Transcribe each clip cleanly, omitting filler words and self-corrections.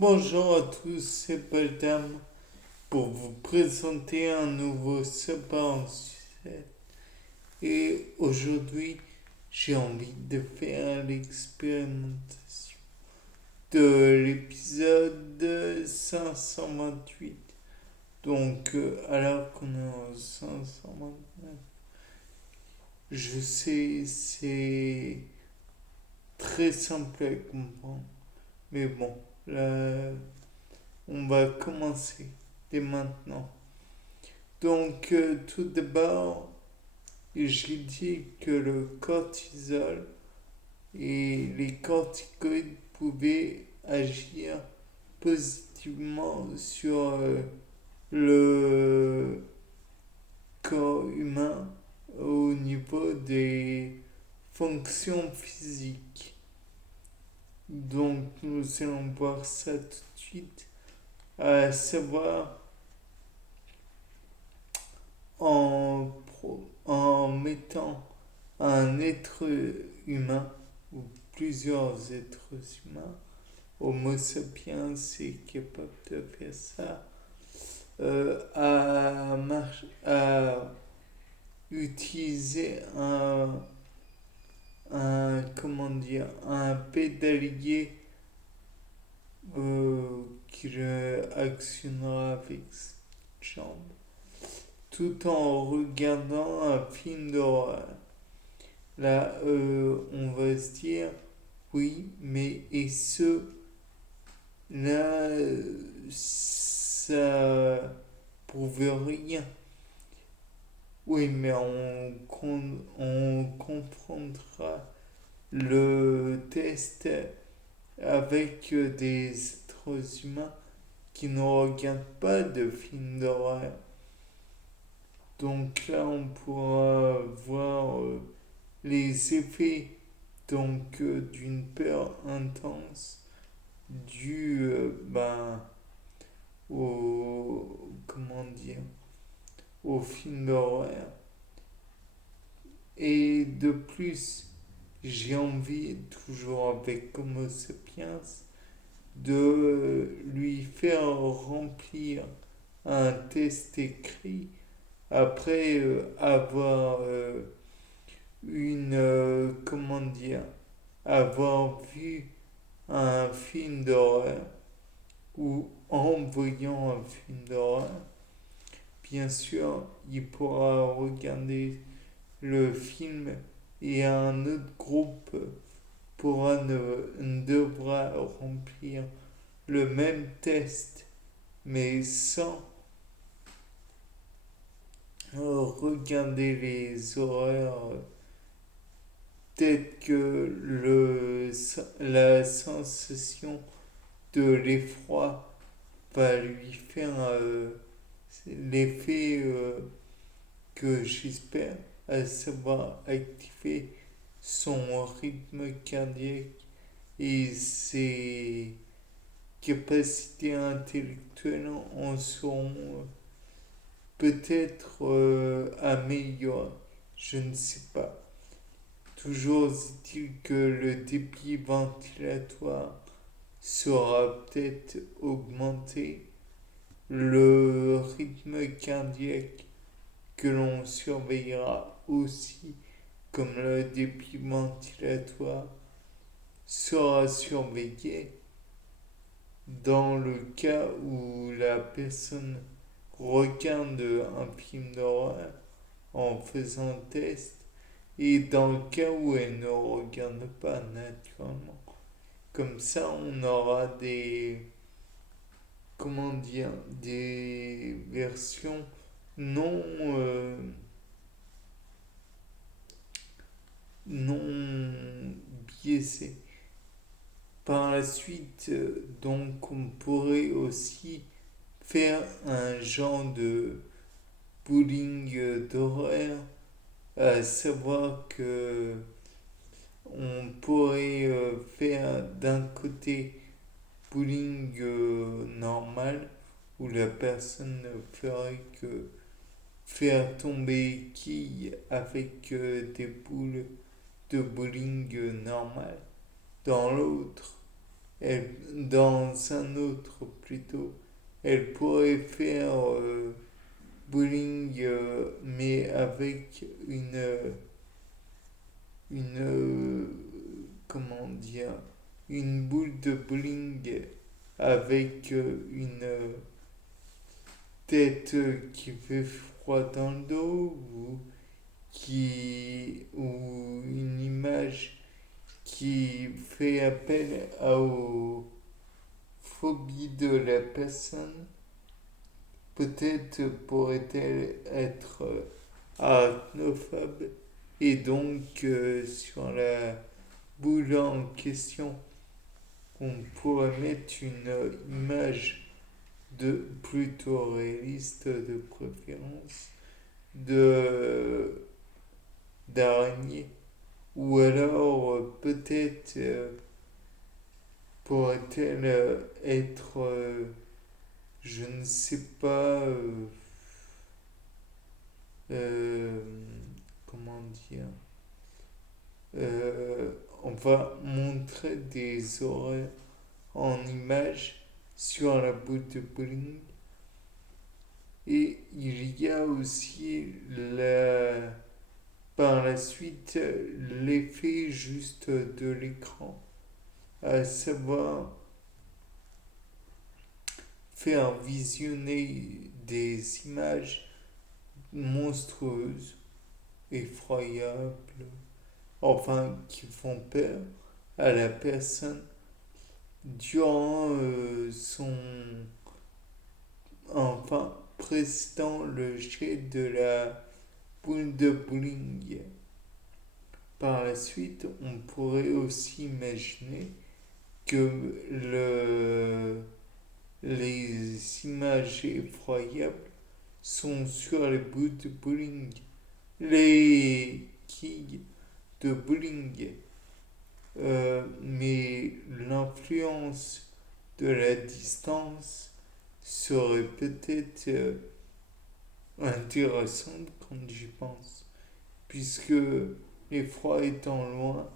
Bonjour à tous, c'est Baltam pour vous présenter un nouveau sapin en sucette. Et aujourd'hui, j'ai envie de faire l'expérimentation de l'épisode 528. Donc, alors qu'on est en 529, je sais, c'est très simple à comprendre. Mais bon, là, on va commencer dès maintenant. Donc, tout d'abord, j'ai dit que le cortisol et les corticoïdes pouvaient agir positivement sur le corps humain au niveau des fonctions physiques. Donc, nous allons voir ça tout de suite, à savoir en mettant un être humain ou plusieurs êtres humains, Homo sapiens est capable de faire ça, à utiliser comment dire, un pédalier qu'il actionnera avec cette jambe, tout en regardant un film d'horreur. Là, on va se dire, oui, mais et ce, là, ça prouve rien. Oui, mais on confrontera le test avec des êtres humains qui ne regardent pas de films d'horreur. Donc là, on pourra voir les effets donc d'une peur intense due au comment dire au film d'horreur. Et de plus, j'ai envie, toujours avec Homo sapiens, de lui faire remplir un test écrit après avoir comment dire, avoir vu un film d'horreur ou en voyant un film d'horreur. Bien sûr, il pourra regarder le film et un autre groupe devra remplir le même test, mais sans regarder les horreurs. Peut-être que la sensation de l'effroi va lui faire l'effet que j'espère, à savoir activer son rythme cardiaque et ses capacités intellectuelles en seront peut-être améliorées. Je ne sais pas. Toujours est-il que le débit ventilatoire sera peut-être augmenté, le rythme cardiaque que l'on surveillera aussi comme le débit ventilatoire sera surveillé dans le cas où la personne regarde un film d'horreur en faisant un test et dans le cas où elle ne regarde pas naturellement. Comme ça, on aura comment dire, des versions non, non biaisées. Par la suite, donc, on pourrait aussi faire un genre de bowling d'horaire, à savoir que on pourrait faire d'un côté bowling normal, où la personne ne ferait que faire tomber quilles avec des boules de bowling normal. Dans l'autre, dans un autre plutôt, elle pourrait faire bowling, mais avec comment dire, une boule de bowling avec une tête qui fait froid dans le dos ou une image qui fait appel aux phobies de la personne. Peut-être pourrait-elle être arachnophobe et donc sur la boule en question, on pourrait mettre une image de plutôt réaliste de préférence de d'araignée ou alors peut-être pourrait-elle être je ne sais pas euh, comment dire on va montrer des horaires en image sur la boule de bowling. Et il y a aussi par la suite l'effet juste de l'écran, à savoir faire visionner des images monstrueuses, effroyables, enfin qui font peur à la personne durant enfin précédant le jet de la boule de bowling. Par la suite, on pourrait aussi imaginer que les images effroyables sont sur les bouts de bowling, les quilles de bowling. Mais l'influence de la distance serait peut-être intéressante quand j'y pense, puisque les froids étant loin,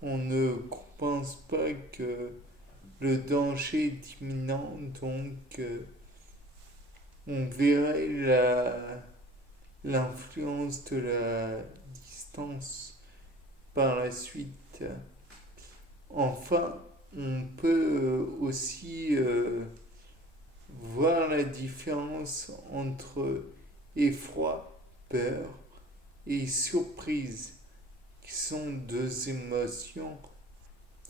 on ne pense pas que le danger est imminent, donc on verrait l'influence de la distance par la suite. Enfin, on peut aussi voir la différence entre effroi, peur et surprise, qui sont deux émotions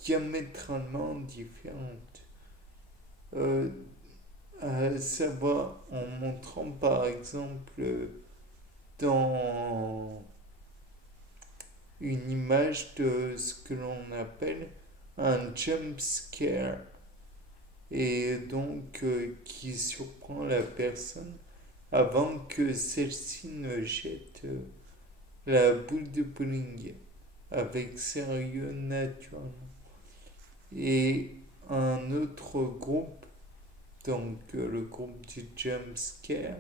diamétralement différentes. Euh, à savoir en montrant par exemple dans une image de ce que l'on appelle un jump scare et donc qui surprend la personne avant que celle-ci ne jette la boule de bowling avec sérieux naturellement. Et un autre groupe, donc le groupe du jump scare,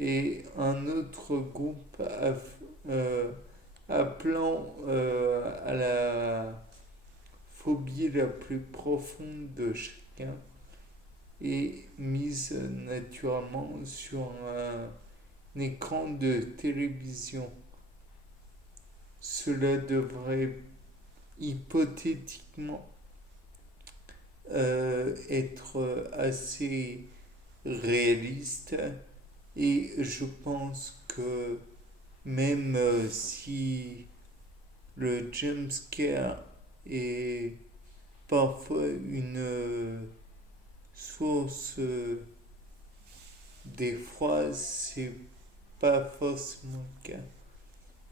et un autre groupe appelant à la phobie la plus profonde de chacun et mise naturellement sur un écran de télévision. Cela devrait hypothétiquement être assez réaliste et je pense que même si le jumpscare est parfois une source d'effroi, c'est pas forcément le cas.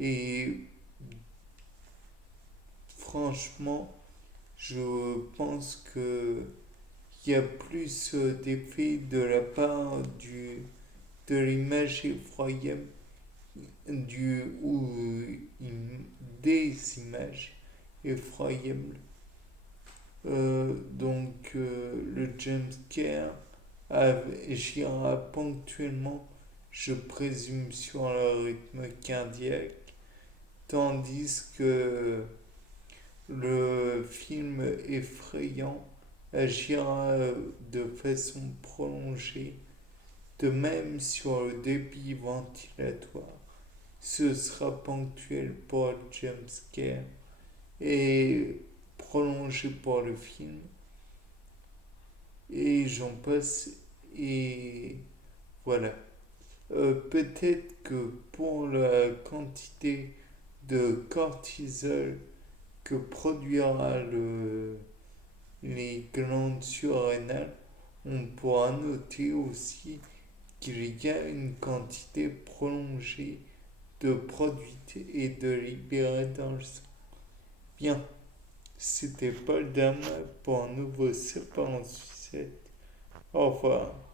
Et franchement, je pense que il y a plus d'effet de la part de l'image effroyable ou des images effroyables. Donc le jumpscare agira ponctuellement, je présume, sur le rythme cardiaque, tandis que le film effrayant agira de façon prolongée, de même sur le débit ventilatoire. Ce sera ponctuel pour le jumpscare et prolongé pour le film. Et j'en passe. Et voilà. Peut-être que pour la quantité de cortisol que produira les glandes surrénales, on pourra noter aussi qu'il y a une quantité prolongée de produite et de libérée dans le sang. Bien, c'était Paul Dame pour un nouveau Serpent en Sucette. Au revoir.